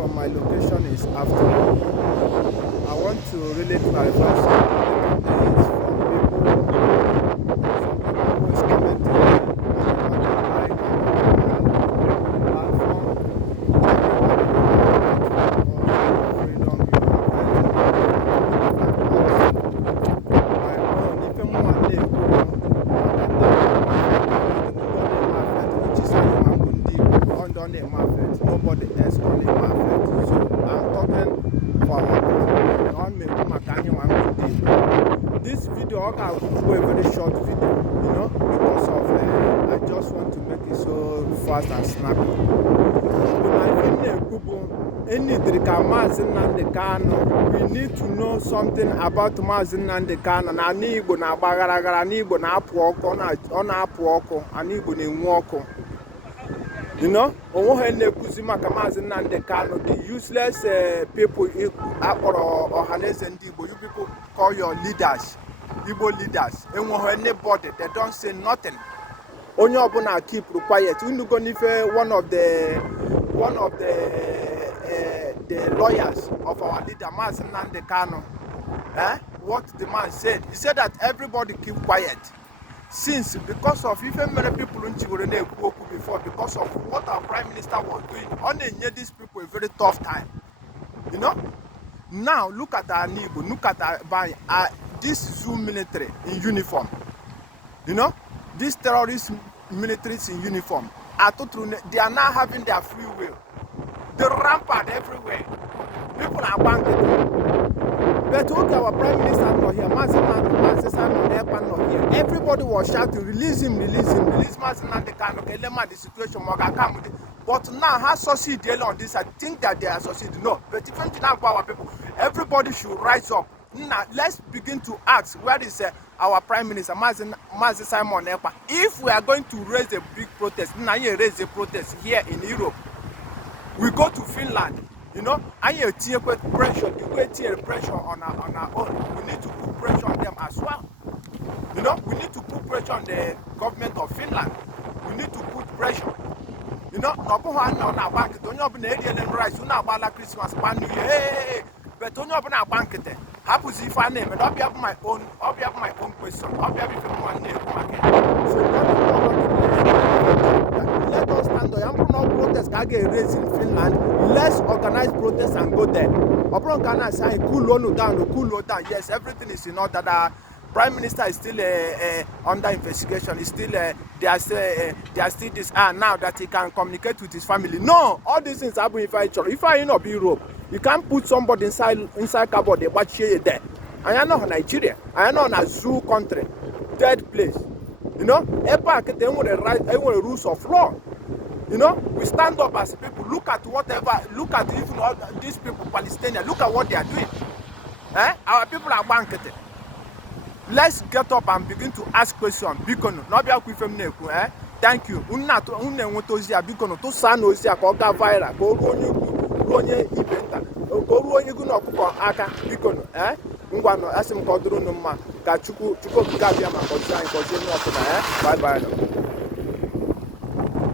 from my location is afternoon. I want to really clarify some things from people who is commenting nobody else on the market. So I'm talking for our this video I will do a very short video, you know, because of I just want to make it so fast and snappy. Mazi Nnamdi Kanu, we need to know something about Mazi Nnamdi Kanu. Na Igbo na bagara na Igbo na apụ ọkụ na apụ ọkụ, ana Igbo na-enwu ọkụ. You know, Mazi Nnamdi Kanu, the useless people or you people call your leaders, Igbo leaders. Anybody, they don't say nothing. Only obuna keep quiet. One of the lawyers of our leader, Mazi Nnamdi Kanu, what the man said, he said that everybody keep quiet. Since because of even many people in Chigurene before, because of what our prime minister was doing, only these people a very tough time. You know? Now look at our neighbor, look at this zoo military in uniform. You know, these terrorist militaries in uniform they are now having their free will. They rampant everywhere. People are banking. But okay, our prime minister not here, Mazi Nnamdi not here. Everybody was shouting, release him, release Mazi Nnamdi Kanu, the situation. But now, how succeed on this? I think that they are succeeding. No, but even now, our people, everybody should rise up. Now, let's begin to ask, where is our prime minister, Mazi Ekpa? If we are going to raise a big protest, now you raise a protest here in Europe, we go to Finland. You know, and you take pressure, pressure on our own. We need to put pressure on them as well. You know, we need to put pressure on the government of Finland. We need to put pressure. You know, no on our bank, don't you open the alien rights, you know about Christmas, New Year, hey, but don't you open our bank there. Happens if I name, and I'll be up my own question. I'll be having one name. Let us stand there. I'm not protest raised in Finland. Let's organize protests and go there. Upon Ghana say cool down. Yes, everything is in order. The Prime Minister is still under investigation. It's still they are still this now that he can communicate with his family. No, all these things happen if I not be Europe. You can't put somebody inside cupboard they watch you there. I am not Nigeria. I am not a zoo country, third place. You know, Ekpa they want the right, they want the rules of law. You know, we stand up as people. Look at even all these people, Palestinians. Look at what they are doing. Our people are banqueting. Let's get up and begin to ask questions. Bikono, no be akwifem neku. Thank you. Unna to unne wotozia bikono to sano ozia ko ga viral ko onye ibenta ko onye gu na okuko aka bikono ngwano asim ko duru no ma ka chukwu ga bia ma ko sai ko je no okuna bye bye.